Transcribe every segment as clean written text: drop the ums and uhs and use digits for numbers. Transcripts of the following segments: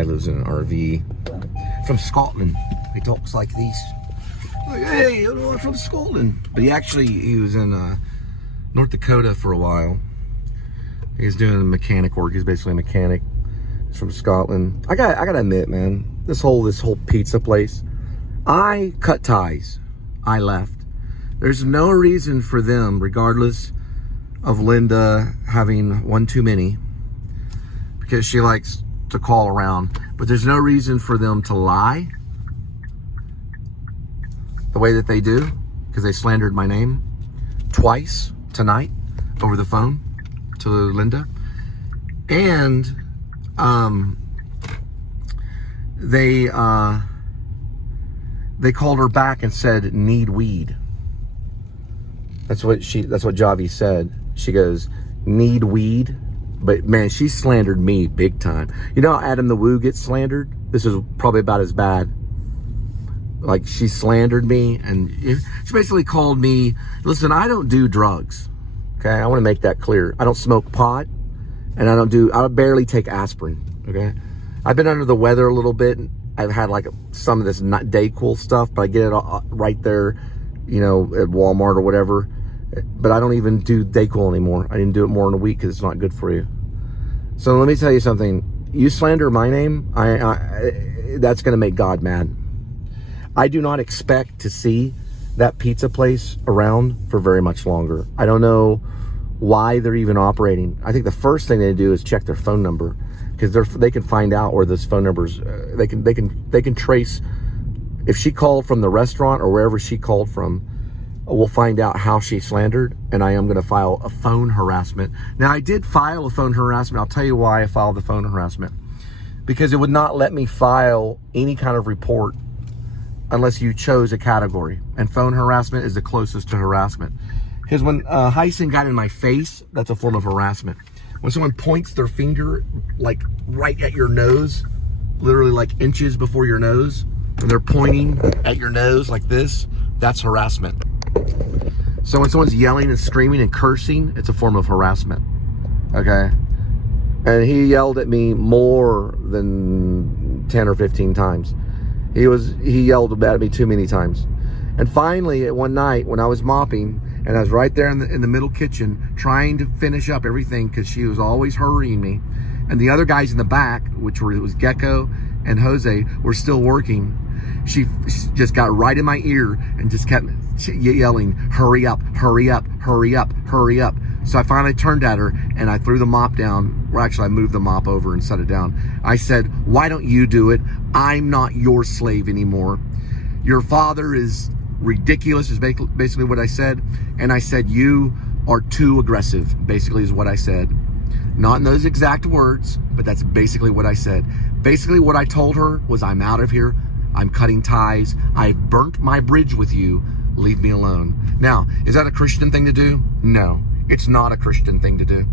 guy lives in an RV from Scotland. He talks like this. Like, hey, I'm from Scotland. But he was in North Dakota for a while. He's doing mechanic work. He's basically a mechanic. He's from Scotland. I gotta admit, man, this whole pizza place, I cut ties. I left. There's no reason for them, regardless of Linda having one too many, because she likes to call around, but there's no reason for them to lie the way that they do, because they slandered my name twice tonight over the phone to Linda. And they called her back and said, need weed. That's what Javi said. She goes, need weed. But man, she slandered me big time. You know how Adam the Woo gets slandered? This is probably about as bad. Like, she slandered me, and she basically called me, listen, I don't do drugs. Okay, I want to make that clear. I don't smoke pot, and I barely take aspirin. Okay, I've been under the weather a little bit. I've had like some of this Dayquil stuff, but I get it right there, you know, at Walmart or whatever. But I don't even do Dayquil anymore. I didn't do it more in a week because it's not good for you. So let me tell you something. You slander my name, that's going to make God mad. I do not expect to see that pizza place around for very much longer. I don't know why they're even operating. I think the first thing they do is check their phone number, because they can find out where those phone numbers. They can trace if she called from the restaurant or wherever she called from. We'll find out how she slandered, and I am going to file a phone harassment. Now, I did file a phone harassment. I'll tell you why I filed the phone harassment. Because it would not let me file any kind of report unless you chose a category. And phone harassment is the closest to harassment. Because when Heisen got in my face, that's a form of harassment. When someone points their finger like right at your nose, literally like inches before your nose, and they're pointing at your nose like this, that's harassment. So when someone's yelling and screaming and cursing, it's a form of harassment. Okay? And he yelled at me more than 10 or 15 times. He yelled at me too many times. And finally, at one night when I was mopping, and I was right there in the middle kitchen trying to finish up everything, because she was always hurrying me, and the other guys in the back, which was Gecko and Jose, were still working. She just got right in my ear and just kept yelling, hurry up, hurry up, hurry up, hurry up. So I finally turned at her and I threw the mop down. Well, actually, I moved the mop over and set it down. I said, why don't you do it? I'm not your slave anymore. Your father is ridiculous, is basically what I said. And I said, you are too aggressive, basically is what I said. Not in those exact words, but that's basically what I said. Basically what I told her was, I'm out of here. I'm cutting ties. I've burnt my bridge with you. Leave me alone. Now, is that a Christian thing to do? No, it's not a Christian thing to do.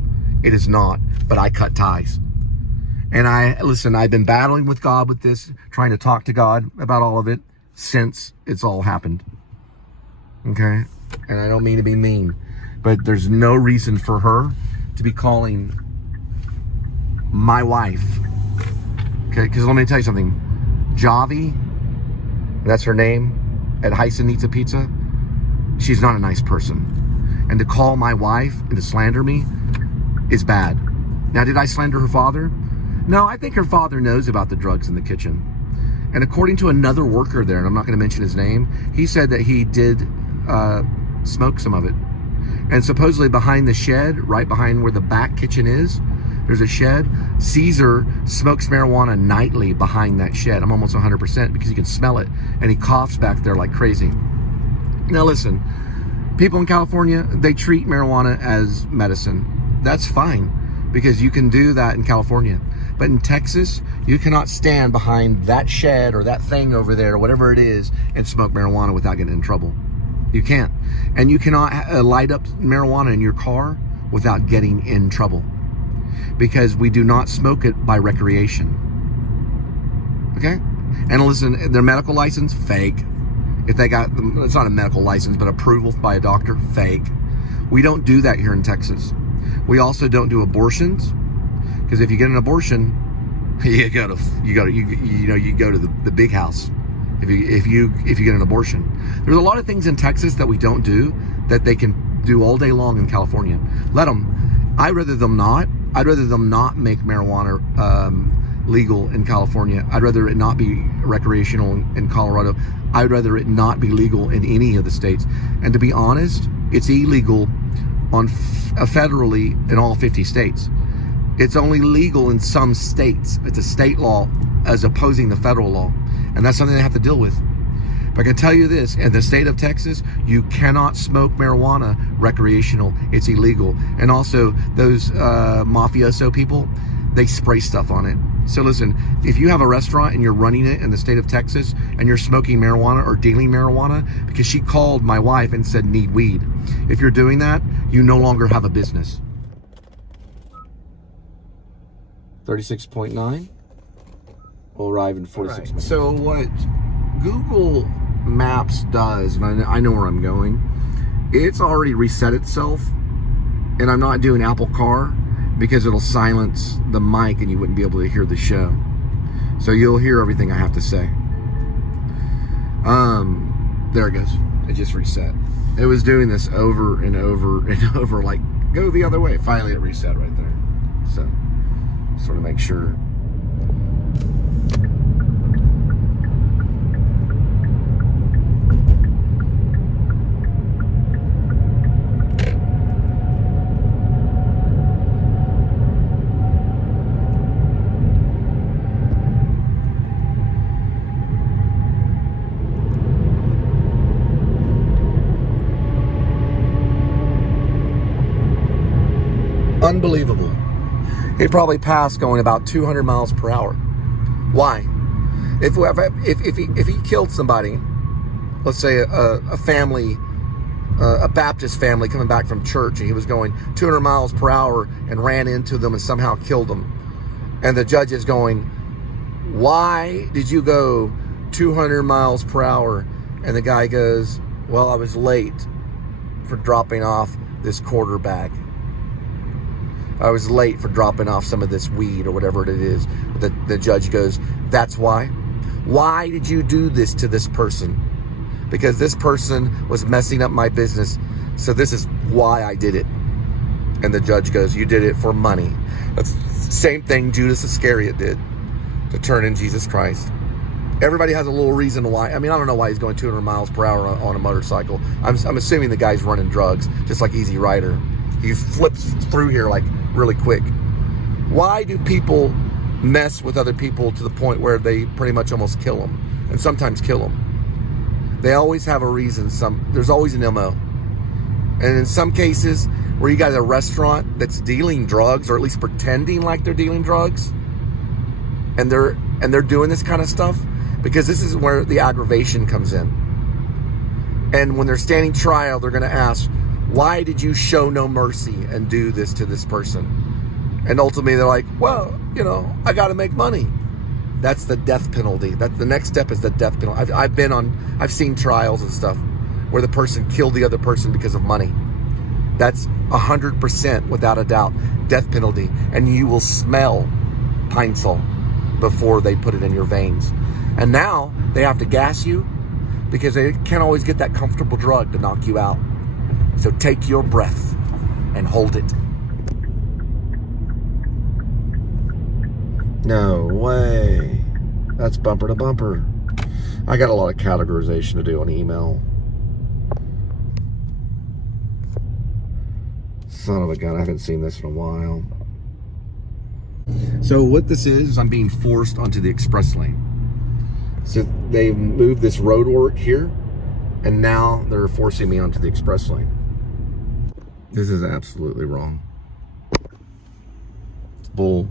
It is not, but I cut ties. And I've been battling with God with this, trying to talk to God about all of it since it's all happened. Okay? And I don't mean to be mean, but there's no reason for her to be calling my wife. Okay? Because let me tell you something. Javi, that's her name, at Heisen Eats a Pizza, she's not a nice person. And to call my wife and to slander me is bad. Now, did I slander her father? No, I think her father knows about the drugs in the kitchen. And according to another worker there, and I'm not going to mention his name, he said that he did smoke some of it. And supposedly behind the shed, right behind where the back kitchen is, there's a shed. Caesar smokes marijuana nightly behind that shed. I'm almost 100% because you can smell it. And he coughs back there like crazy. Now listen, people in California, they treat marijuana as medicine. That's fine, because you can do that in California. But in Texas, you cannot stand behind that shed or that thing over there, or whatever it is, and smoke marijuana without getting in trouble. You can't. And you cannot light up marijuana in your car without getting in trouble. Because we do not smoke it by recreation. Okay? And listen, their medical license, fake. If they got, it's not a medical license, but approval by a doctor, fake. We don't do that here in Texas. We also don't do abortions, because if you get an abortion, You go to the big house if you get an abortion. There's a lot of things in Texas that we don't do that they can do all day long in California. Let them. I'd rather them not make marijuana legal in California. I'd rather it not be recreational in Colorado. I'd rather it not be legal in any of the states. And to be honest, it's illegal on federally in all 50 states. It's only legal in some states. It's a state law as opposing the federal law. And that's something they have to deal with. But I can tell you this, in the state of Texas, you cannot smoke marijuana recreational. It's illegal. And also, those mafioso people, they spray stuff on it. So listen, if you have a restaurant and you're running it in the state of Texas and you're smoking marijuana or dealing marijuana, because she called my wife and said, need weed. If you're doing that, you no longer have a business. 36.9. We'll arrive in 46 minutes. So what Google Maps does, and I know where I'm going, it's already reset itself, and I'm not doing Apple Car because it'll silence the mic and you wouldn't be able to hear the show. So you'll hear everything I have to say. There it goes. It just reset. It was doing this over and over and over, like, go the other way. Finally it reset right there. So sort of make sure. Unbelievable. It probably passed going about 200 miles per hour. Why? If he killed somebody, let's say a family, a Baptist family coming back from church, and he was going 200 miles per hour and ran into them and somehow killed them, and the judge is going, why did you go 200 miles per hour? And the guy goes, well, I was late for dropping off this quarter bag. I was late for dropping off some of this weed or whatever it is. The judge goes, that's why? Why did you do this to this person? Because this person was messing up my business. So this is why I did it. And the judge goes, you did it for money. That's the same thing Judas Iscariot did to turn in Jesus Christ. Everybody has a little reason why. I mean, I don't know why he's going 200 miles per hour on a motorcycle. I'm assuming the guy's running drugs, just like Easy Rider. He flips through here like really quick. Why do people mess with other people to the point where they pretty much almost kill them, and sometimes kill them? They always have a reason. There's always an MO. And in some cases where you got a restaurant that's dealing drugs, or at least pretending like they're dealing drugs, and they're doing this kind of stuff, because this is where the aggravation comes in. And when they're standing trial, they're going to ask, why did you show no mercy and do this to this person? And ultimately they're like, well, I got to make money. That's the death penalty. The next step is the death penalty. I've seen trials and stuff where the person killed the other person because of money. That's 100% without a doubt death penalty. And you will smell pine salt before they put it in your veins. And now they have to gas you because they can't always get that comfortable drug to knock you out. So take your breath and hold it. No way. That's bumper to bumper. I got a lot of categorization to do on email. Son of a gun, I haven't seen this in a while. So what this is, I'm being forced onto the express lane. So they moved this road work here, and now they're forcing me onto the express lane. This is absolutely wrong. It's bull.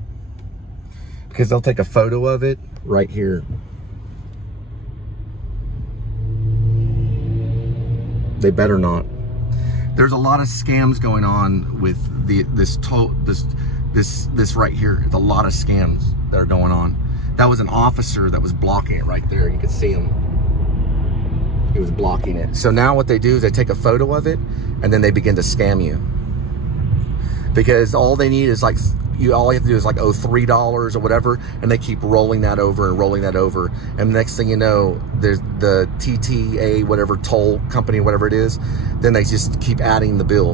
Because they'll take a photo of it right here. They better not. There's a lot of scams going on with this right here. There's a lot of scams that are going on. That was an officer that was blocking it right there. You could see him. He was blocking it. So now what they do is they take a photo of it and then they begin to scam you. Because all they need is like all you have to do is like owe $3 or whatever, and they keep rolling that over and rolling that over. And the next thing you know, there's the TTA, whatever toll company, whatever it is, then they just keep adding the bill,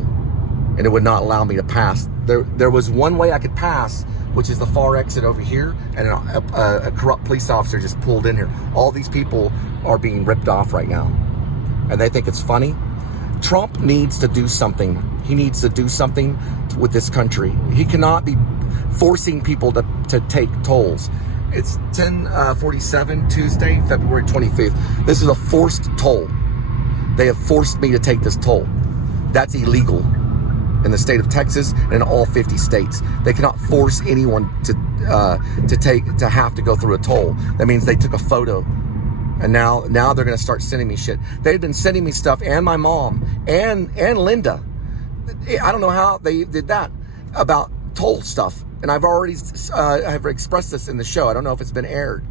and it would not allow me to pass. There was one way I could pass, which is the far exit over here, and a corrupt police officer just pulled in here. All these people are being ripped off right now, and they think it's funny. Trump needs to do something. He needs to do something with this country. He cannot be forcing people to take tolls. It's 10:47 Tuesday, February 25th. This is a forced toll. They have forced me to take this toll. That's illegal in the state of Texas and in all 50 states. They cannot force anyone to have to go through a toll. That means they took a photo. And now they're going to start sending me shit. They've been sending me stuff, and my mom and Linda. I don't know how they did that about toll stuff. And I've already have expressed this in the show. I don't know if it's been aired,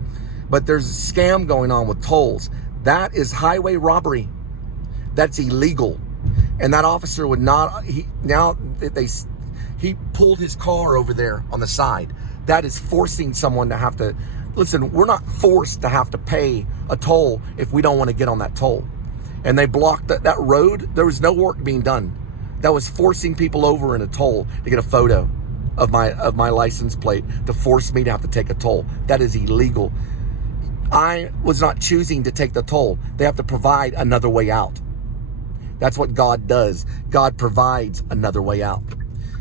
but there's a scam going on with tolls. That is highway robbery. That's illegal. And that officer would not. He pulled his car over there on the side. That is forcing someone to have to. Listen, we're not forced to have to pay a toll if we don't want to get on that toll. And they blocked that road. There was no work being done. That was forcing people over in a toll to get a photo of my license plate, to force me to have to take a toll. That is illegal. I was not choosing to take the toll. They have to provide another way out. That's what God does. God provides another way out.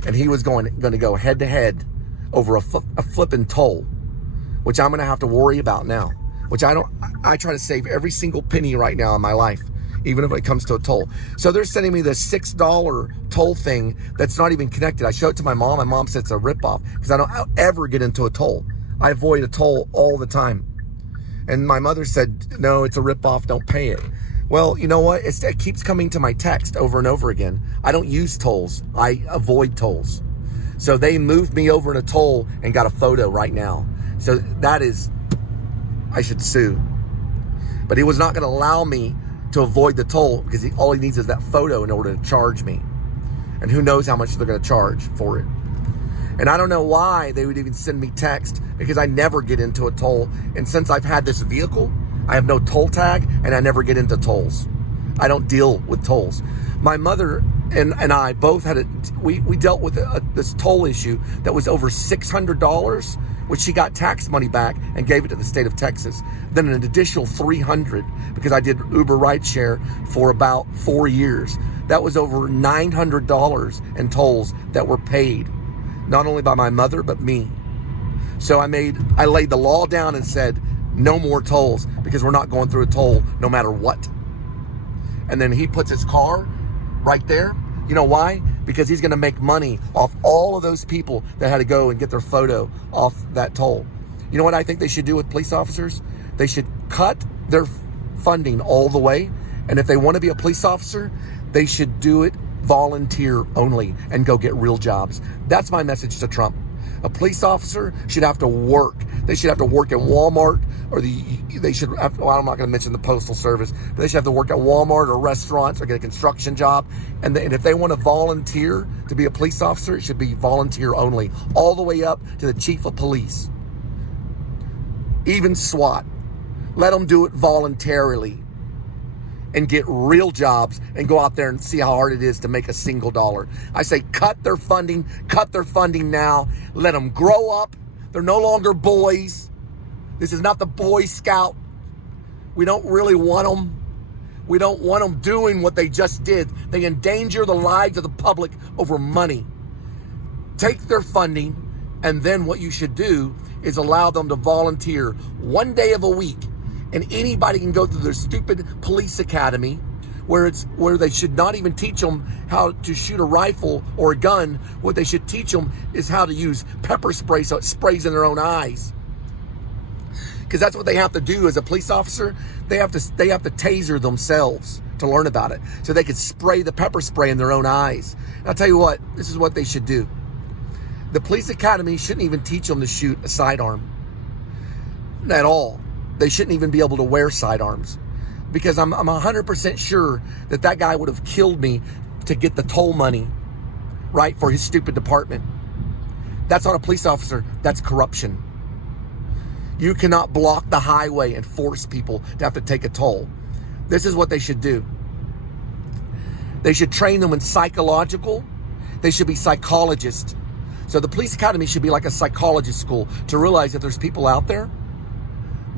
And he was going to go head to head over a flipping toll, which I'm going to have to worry about now, which I try to save every single penny right now in my life, even if it comes to a toll. So they're sending me this $6 toll thing that's not even connected. I show it to my mom. My mom says it's a ripoff because I don't ever get into a toll. I avoid a toll all the time. And my mother said, no, it's a ripoff. Don't pay it. Well, you know what? It keeps coming to my text over and over again. I don't use tolls. I avoid tolls. So they moved me over in a toll and got a photo right now. So that is, I should sue. But he was not going to allow me to avoid the toll because all he needs is that photo in order to charge me. And who knows how much they're going to charge for it. And I don't know why they would even send me text, because I never get into a toll. And since I've had this vehicle, I have no toll tag, and I never get into tolls. I don't deal with tolls. My mother and I both had we dealt with this toll issue that was over $600, which she got tax money back and gave it to the state of Texas. Then an additional $300 because I did Uber rideshare for about 4 years. That was over $900 in tolls that were paid, not only by my mother, but me. So I laid the law down and said, no more tolls, because we're not going through a toll no matter what. And then he puts his car right there. You know why? Because he's going to make money off all of those people that had to go and get their photo off that toll. You know what I think they should do with police officers? They should cut their funding all the way. And if they want to be a police officer, they should do it volunteer only and go get real jobs. That's my message to Trump. A police officer should have to work. They should have to work at Walmart, or they should have, well, I'm not going to mention the postal service, but they should have to work at Walmart or restaurants or get a construction job. And if they want to volunteer to be a police officer, it should be volunteer only, all the way up to the chief of police. Even SWAT. Let them do it voluntarily and get real jobs and go out there and see how hard it is to make a single dollar. I say cut their funding now. Let them grow up. They're no longer boys. This is not the Boy Scout. We don't really want them. We don't want them doing what they just did. They endanger the lives of the public over money. Take their funding, and then what you should do is allow them to volunteer 1 day of a week. And anybody can go through their stupid police academy where they should not even teach them how to shoot a rifle or a gun. What they should teach them is how to use pepper spray so it sprays in their own eyes. Because that's what they have to do as a police officer. They have to taser themselves to learn about it, so they could spray the pepper spray in their own eyes. And I'll tell you what, this is what they should do. The police academy shouldn't even teach them to shoot a sidearm at all. They shouldn't even be able to wear sidearms, because I'm 100% sure that guy would have killed me to get the toll money, right, for his stupid department. That's not a police officer. That's corruption. You cannot block the highway and force people to have to take a toll. This is what they should do. They should train them in psychological. They should be psychologists. So the police academy should be like a psychologist school to realize that there's people out there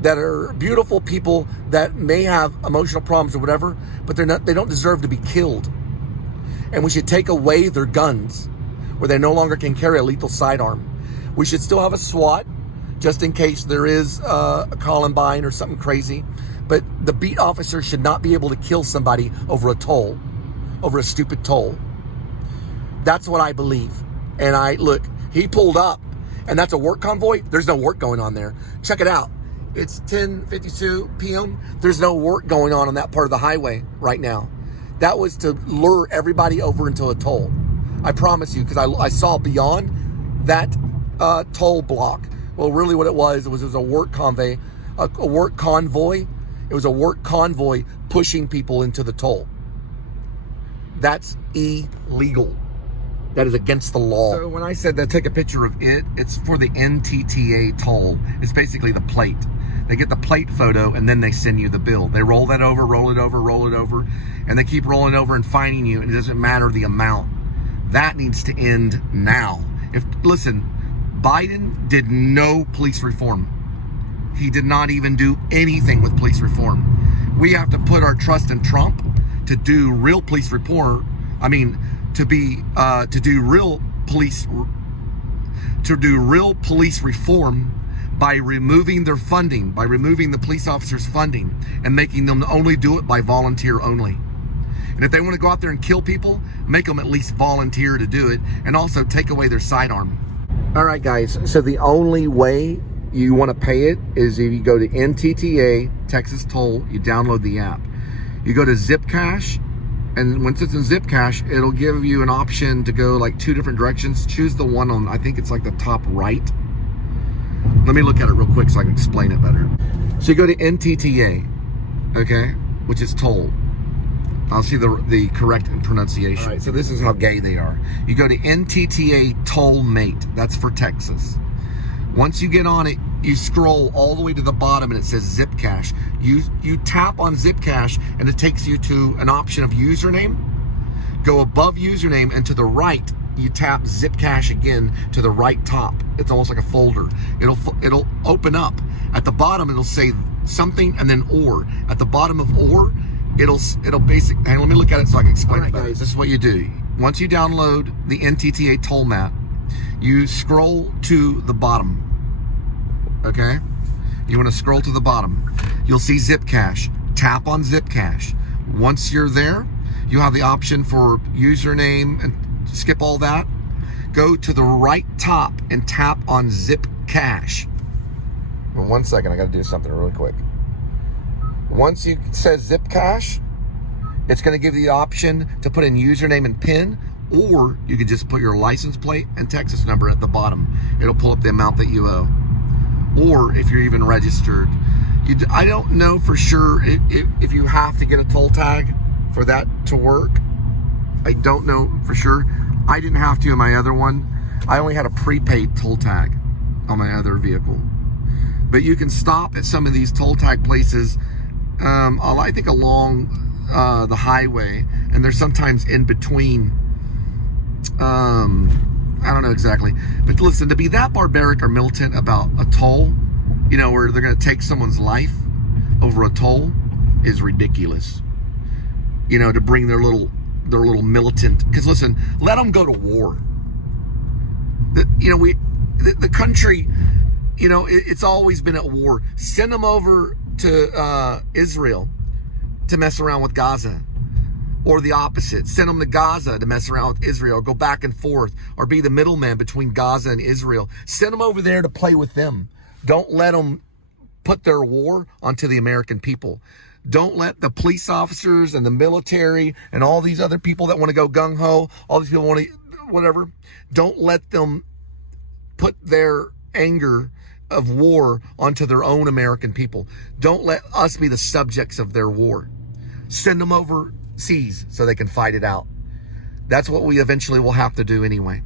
that are beautiful people that may have emotional problems or whatever, but they don't deserve to be killed. And we should take away their guns where they no longer can carry a lethal sidearm. We should still have a SWAT just in case there is a Columbine or something crazy. But the beat officer should not be able to kill somebody over a toll, over a stupid toll. That's what I believe. And look, he pulled up, and that's a work convoy. There's no work going on there. Check it out. It's 10:52 p.m. There's no work going on that part of the highway right now. That was to lure everybody over into a toll. I promise you, because I saw beyond that toll block. Well, really what it was a work convoy, a work convoy. It was a work convoy pushing people into the toll. That's illegal. That is against the law. So when I said that, take a picture of it, it's for the NTTA toll. It's basically the plate. They get the plate photo and then they send you the bill. They roll that over, roll it over, and they keep rolling over and fining you, and it doesn't matter the amount. That needs to end now. Listen, Biden did no police reform. He did not even do anything with police reform. We have to put our trust in Trump to do real police reform. To do real police reform by removing their funding, by removing the police officers' funding, and making them only do it by volunteer only. And if they want to go out there and kill people, make them at least volunteer to do it, and also take away their sidearm. All right, guys. So the only way you want to pay it is if you go to NTTA Texas Toll. You download the app. You go to Zip Cash. And once it's in Zip Cash, it'll give you an option to go like 2 different directions. Choose the one on, I think it's like the top right. Let me look at it real quick so I can explain it better. So you go to NTTA, okay, which is toll. I'll see the correct pronunciation. All right, so this is how gay they are. You go to NTTA Tollmate. That's for Texas. Once you get on it, you scroll all the way to the bottom and it says Zip Cash. You tap on Zip Cash and it takes you to an option of username. Go above username and to the right, you tap Zip Cash again to the right top. It's almost like a folder. It'll open up. At the bottom, it'll say something and then or. At the bottom of or, it'll basically, and let me look at it so I can explain it. Guys, this is what you do. Once you download the NTTA Tollmate, you scroll to the bottom. Okay? You want to scroll to the bottom. You'll see Zip Cash. Tap on Zip Cash. Once you're there, you have the option for username and skip all that. Go to the right top and tap on Zip Cash. Well, 1 second, I got to do something really quick. Once you say Zip Cash, it's going to give you the option to put in username and PIN, or you can just put your license plate and Texas number at the bottom. It'll pull up the amount that you owe. Or if you're even registered. I don't know for sure if you have to get a toll tag for that to work. I don't know for sure. I didn't have to in my other one. I only had a prepaid toll tag on my other vehicle. But you can stop at some of these toll tag places, I think along the highway, and they're sometimes in between. I don't know exactly. But listen, to be that barbaric or militant about a toll, where they're going to take someone's life over a toll, is ridiculous. To bring their little militant, because listen, let them go to war. The country, it's always been at war. Send them over to Israel to mess around with Gaza. Or the opposite, send them to Gaza to mess around with Israel, go back and forth, or be the middleman between Gaza and Israel. Send them over there to play with them. Don't let them put their war onto the American people. Don't let the police officers and the military and all these other people that want to go gung-ho, all these people want to, whatever, don't let them put their anger of war onto their own American people. Don't let us be the subjects of their war. Send them overseas so they can fight it out. That's what we eventually will have to do anyway.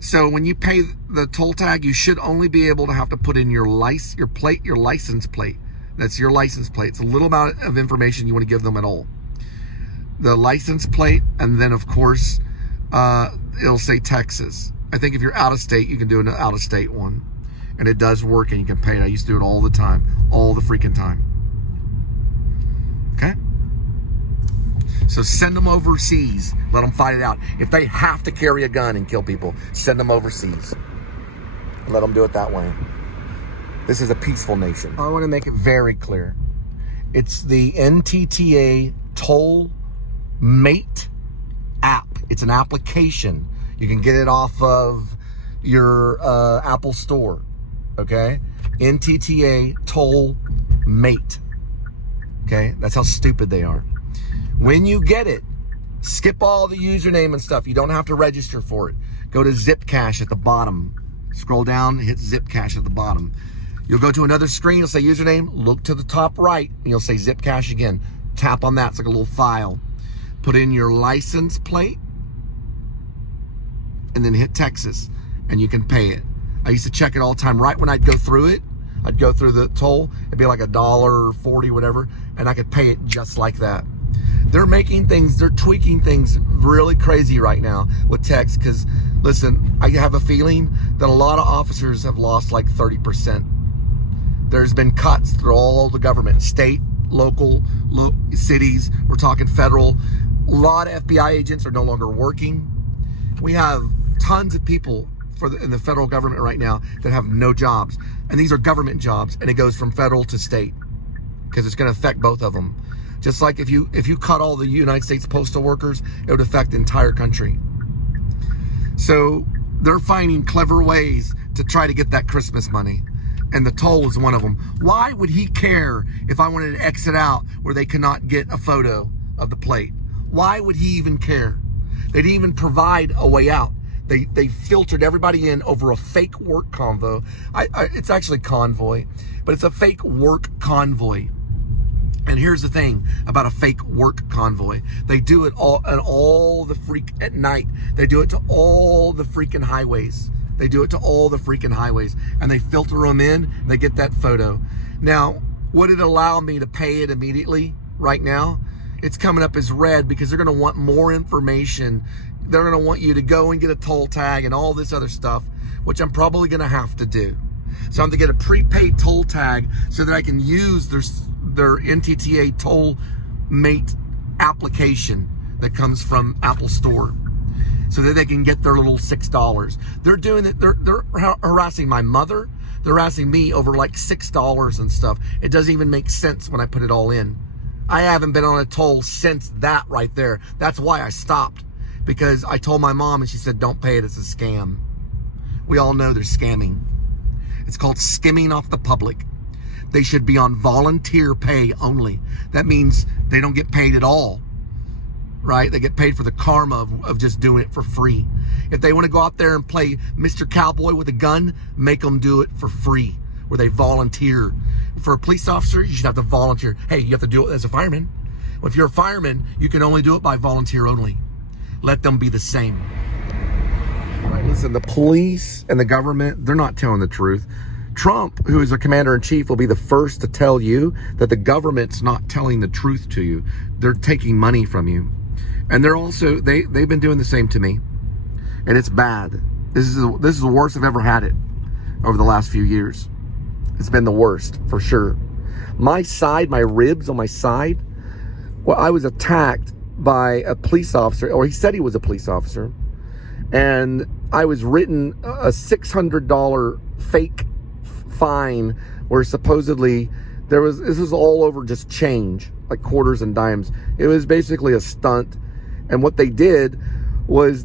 So when you pay the toll tag, you should only be able to have to put in your license plate. That's your license plate. It's a little amount of information you want to give them at all. The license plate, and then of course, it'll say Texas. I think if you're out of state, you can do an out of state one. And it does work and you can pay it. I used to do it all the time. All the freaking time. Okay? So send them overseas. Let them fight it out. If they have to carry a gun and kill people, send them overseas. Let them do it that way. This is a peaceful nation. I want to make it very clear. It's the NTTA Tollmate app. It's an application. You can get it off of your Apple store. Okay? NTTA Tollmate. Okay? That's how stupid they are. When you get it, skip all the username and stuff. You don't have to register for it. Go to Zipcash at the bottom. Scroll down, hit Zipcash at the bottom. You'll go to another screen, it'll say username. Look to the top right, and you'll say Zipcash again. Tap on that, it's like a little file. Put in your license plate, and then hit Texas, and you can pay it. I used to check it all the time. Right when I'd go through it, I'd go through the toll, it'd be like $1.40, whatever, and I could pay it just like that. They're making things, they're tweaking things really crazy right now with Tex, because, listen, I have a feeling that a lot of officers have lost like 30%. There's been cuts through all the government, state, local, cities, we're talking federal. A lot of FBI agents are no longer working. We have tons of people in the federal government right now that have no jobs. And these are government jobs, and it goes from federal to state because it's going to affect both of them. Just like if you cut all the United States postal workers, it would affect the entire country. So they're finding clever ways to try to get that Christmas money. And the toll is one of them. Why would he care if I wanted to exit out where they cannot get a photo of the plate? Why would he even care? They didn't even provide a way out. They filtered everybody in over a fake work convoy. It's actually convoy, but it's a fake work convoy. And here's the thing about a fake work convoy. They do it at night. They do it to all the freaking highways. They do it to all the freaking highways. And they filter them in. They get that photo. Now, would it allow me to pay it immediately right now? It's coming up as red because they're going to want more information. They're going to want you to go and get a toll tag and all this other stuff, which I'm probably going to have to do. So I'm going to get a prepaid toll tag so that I can use their NTTA Tollmate application that comes from Apple Store, so that they can get their little $6. They're doing it. They're harassing my mother. They're harassing me over like $6 and stuff. It doesn't even make sense when I put it all in. I haven't been on a toll since that right there. That's why I stopped, because I told my mom and she said, don't pay it, it's a scam. We all know they're scamming. It's called skimming off the public. They should be on volunteer pay only. That means they don't get paid at all, right? They get paid for the karma of just doing it for free. If they want to go out there and play Mr. Cowboy with a gun, make them do it for free, where they volunteer. For a police officer, you should have to volunteer. Hey, you have to do it as a fireman. Well, if you're a fireman, you can only do it by volunteer only. Let them be the same. Right, listen, the police and the government, they're not telling the truth. Trump, who is a commander-in-chief, will be the first to tell you that the government's not telling the truth to you. They're taking money from you. And they're also, they've been doing the same to me. And it's bad. This is the worst I've ever had it over the last few years. It's been the worst, for sure. My side, my ribs on my side, well, I was attacked by a police officer, or he said he was a police officer. And I was written a $600 fake fine where supposedly this was all over just change, like quarters and dimes. It was basically a stunt. And what they did was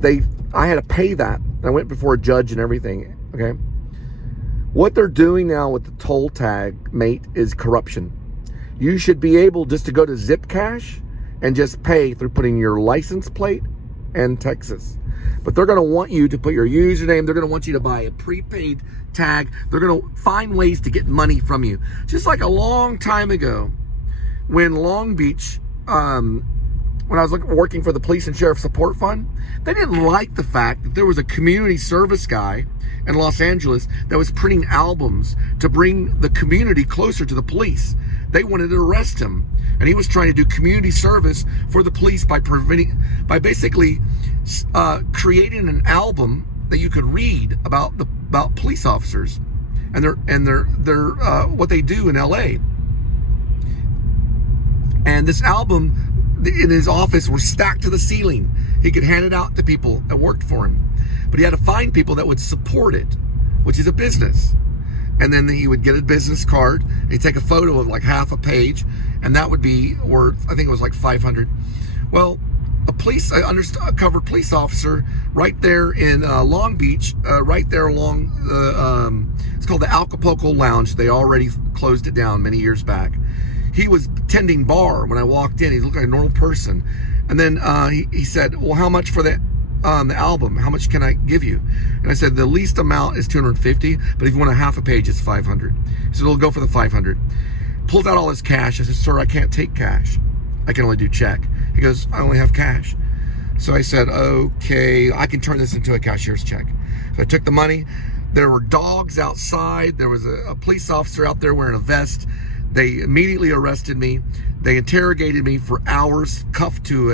I had to pay that. I went before a judge and everything, okay? What they're doing now with the toll tag, mate, is corruption. You should be able just to go to Zipcash and just pay through putting your license plate and Texas. But they're going to want you to put your username. They're going to want you to buy a prepaid tag. They're going to find ways to get money from you. Just like a long time ago when Long Beach when I was working for the Police and Sheriff Support Fund, they didn't like the fact that there was a community service guy in Los Angeles that was printing albums to bring the community closer to the police. They wanted to arrest him, and he was trying to do community service for the police by basically creating an album that you could read about police officers and their what they do in LA. And this album in his office were stacked to the ceiling. He could hand it out to people that worked for him, but he had to find people that would support it, which is a business. And then he would get a business card. He'd take a photo of like half a page, and that would be worth, I think it was like 500. Well, a undercover police officer right there in Long Beach, right there along it's called the Acapulco Lounge. They already closed it down many years back. He was tending bar when I walked in. He looked like a normal person. And then he said, well, how much for the album? How much can I give you? And I said, the least amount is $250, but if you want a half a page, it's $500. He said, we'll go for the $500. Pulls out all his cash. I said, sir, I can't take cash. I can only do check. He goes, I only have cash. So I said, okay, I can turn this into a cashier's check. So I took the money. There were dogs outside. There was a police officer out there wearing a vest. They immediately arrested me. They interrogated me for hours, cuffed to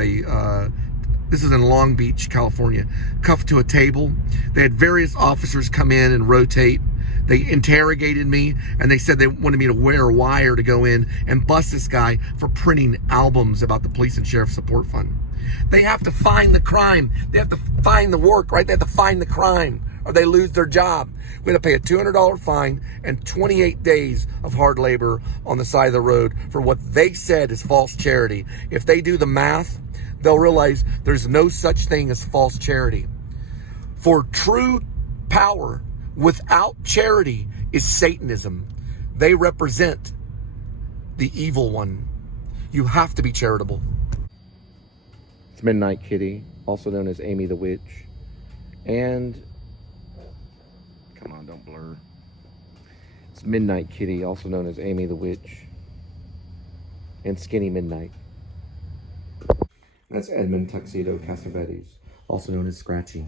this is in Long Beach, California, cuffed to a table. They had various officers come in and rotate. They interrogated me, and they said they wanted me to wear a wire to go in and bust this guy for printing albums about the Police and Sheriff Support Fund. They have to find the crime. They have to find the work, right? They have to find the crime, or they lose their job. We had to pay a $200 fine and 28 days of hard labor on the side of the road for what they said is false charity. If they do the math, they'll realize there's no such thing as false charity. For true power without charity is Satanism. They represent the evil one. You have to be charitable. It's Midnight Kitty, also known as Amy the Witch. And, come on, don't blur. It's Midnight Kitty, also known as Amy the Witch. And Skinny Midnight. That's Edmund Tuxedo Cassavetes, also known as Scratchy.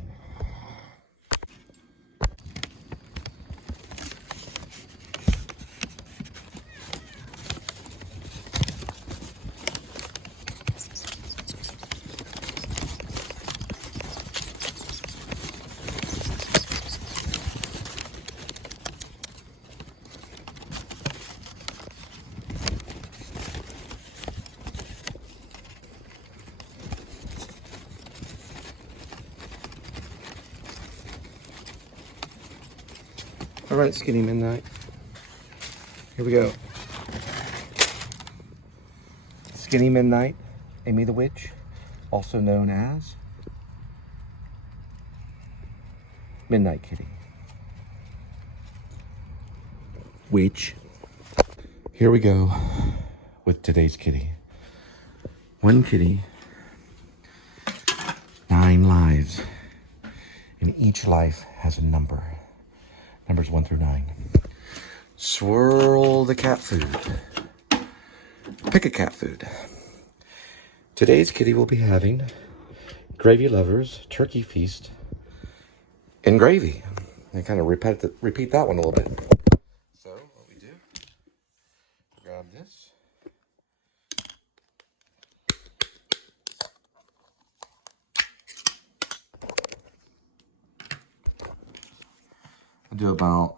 All right, Skinny Midnight. Here we go. Skinny Midnight, Amy the Witch, also known as Midnight Kitty. Witch. Here we go with today's kitty. One kitty, 9 lives, and each life has a number. Numbers 1 through 9. Swirl the cat food. Pick a cat food. Today's kitty will be having Gravy Lovers Turkey Feast and gravy. I kind of repeat that one a little bit. So what we do, grab this. I do about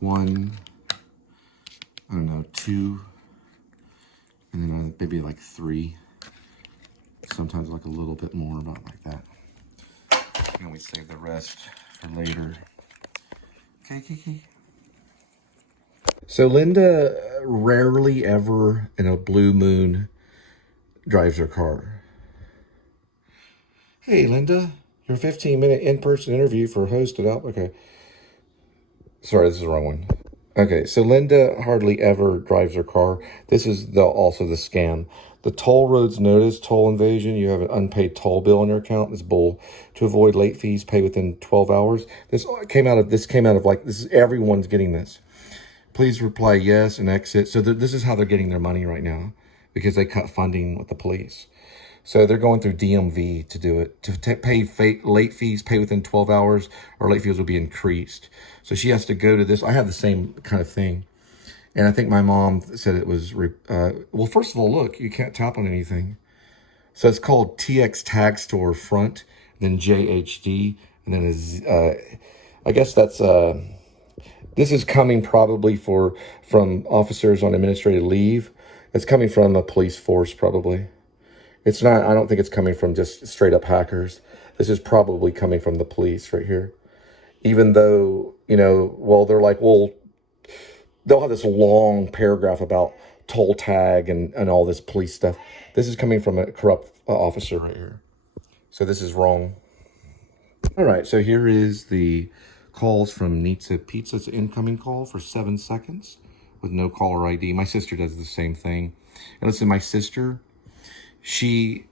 1, I don't know, 2, and then maybe like 3. Sometimes like a little bit more, about like that. And we save the rest for later. Okay, Kiki. So Linda rarely ever in a blue moon drives her car. Hey, Linda. Your 15-minute in-person interview for hosted up. Okay. Sorry, this is the wrong one. Okay, so Linda hardly ever drives her car. This is also the scam. The toll roads notice toll invasion. You have an unpaid toll bill on your account. This bull. To avoid late fees, pay within 12 hours. This came out of like, this is, everyone's getting this. Please reply yes and exit. So this is how they're getting their money right now. because they cut funding with the police. So they're going through DMV to do it, to pay late fees, pay within 12 hours, or late fees will be increased. So she has to go to this. I have the same kind of thing. And I think my mom said it was, well, first of all, look, you can't tap on anything. So it's called TX Tag Store Front, then JHD, and then I guess that's, this is coming probably from officers on administrative leave. It's coming from a police force probably. It's not, I don't think it's coming from just straight up hackers. This is probably coming from the police right here. Even though, well, they're like, well, they'll have this long paragraph about toll tag and all this police stuff. This is coming from a corrupt officer right here. So this is wrong. All right, so here is the calls from Nizza Pizza. It's an incoming call for 7 seconds with no caller ID. My sister does the same thing. And listen, my sister, she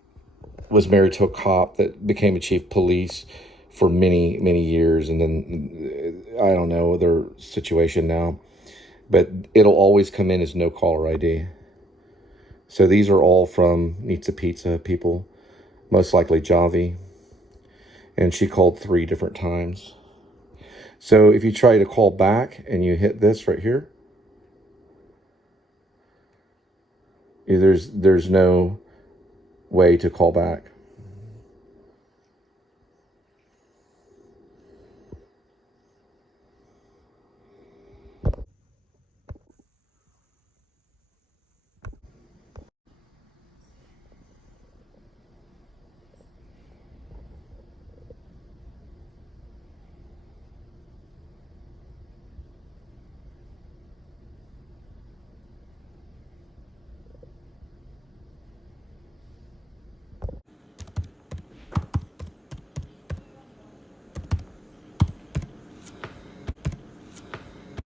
was married to a cop that became a chief of police for many, many years. And then, I don't know their situation now. But it'll always come in as no caller ID. So these are all from Nizza Pizza people, most likely Javi. And she called 3 different times. So if you try to call back and you hit this right here, there's no way to call back.